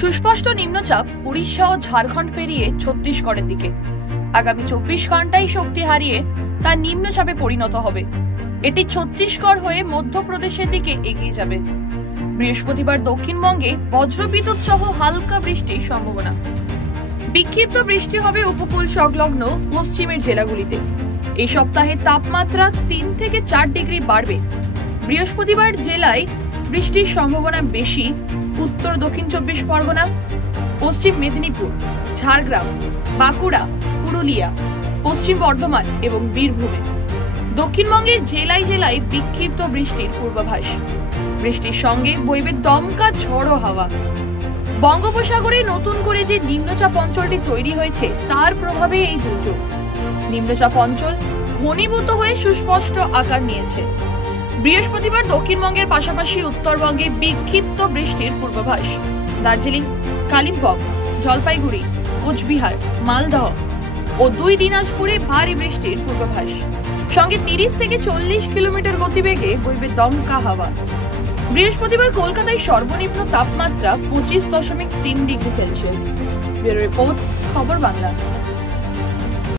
সুস্পষ্ট নিম্নচাপ উড়িষ্যা ও ঝাড়খণ্ড পেরিয়ে ছত্তিশগড়ের দিকে আগামী 24 ঘন্টায় শক্তি হারিয়ে তা নিম্নচাপে পরিণত হবে। এটি ছত্তিশগড় হয়ে মধ্যপ্রদেশের দিকে এগিয়ে যাবে। বৃহস্পতিবার দক্ষিণবঙ্গে বজ্রবিদ্যুৎ সহ হালকা বৃষ্টির সম্ভাবনা। বিক্ষিপ্ত বৃষ্টি হবে উপকূল সংলগ্ন পশ্চিমের জেলাগুলিতে। এই সপ্তাহে তাপমাত্রা 3 থেকে 4 ডিগ্রি বাড়বে। বৃহস্পতিবার জেলায় বৃষ্টির সম্ভাবনা বেশি উত্তর দক্ষিণ 24 পরগনা, পশ্চিম মেদিনীপুর, ঝাড়গ্রাম, বাঁকুড়া, পুরুলিয়া, পশ্চিম বর্ধমান এবং বীরভূমে। দক্ষিণবঙ্গের জেলায় জেলায় বিক্ষিপ্ত বৃষ্টির পূর্বাভাস। বৃষ্টির সঙ্গে বইবে দমকা ঝড়ো হাওয়া। বঙ্গোপসাগরে নতুন করে যে নিম্নচাপ অঞ্চলটি তৈরি হয়েছে তার প্রভাবে এই দুর্যোগ। নিম্নচাপ অঞ্চল ঘনীভূত হয়ে সুস্পষ্ট আকার নিয়েছে। বৃহস্পতিবার দক্ষিণবঙ্গের পাশাপাশি উত্তরবঙ্গে বিক্ষিপ্ত বৃষ্টির পূর্বাভাস। দার্জিলিং, কালিম্পং, জলপাইগুড়ি, কোচবিহার, মালদহ ও 2 দিনাজপুরে ভারী বৃষ্টির পূর্বাভাস। সঙ্গে 30 থেকে 40 কিলোমিটার গতিবেগে বইবে দমকা হাওয়া। বৃহস্পতিবার কলকাতায় সর্বনিম্ন তাপমাত্রা 25.3 ডিগ্রি সেলসিয়াস। ব্যুরো রিপোর্ট, খবর বাংলা।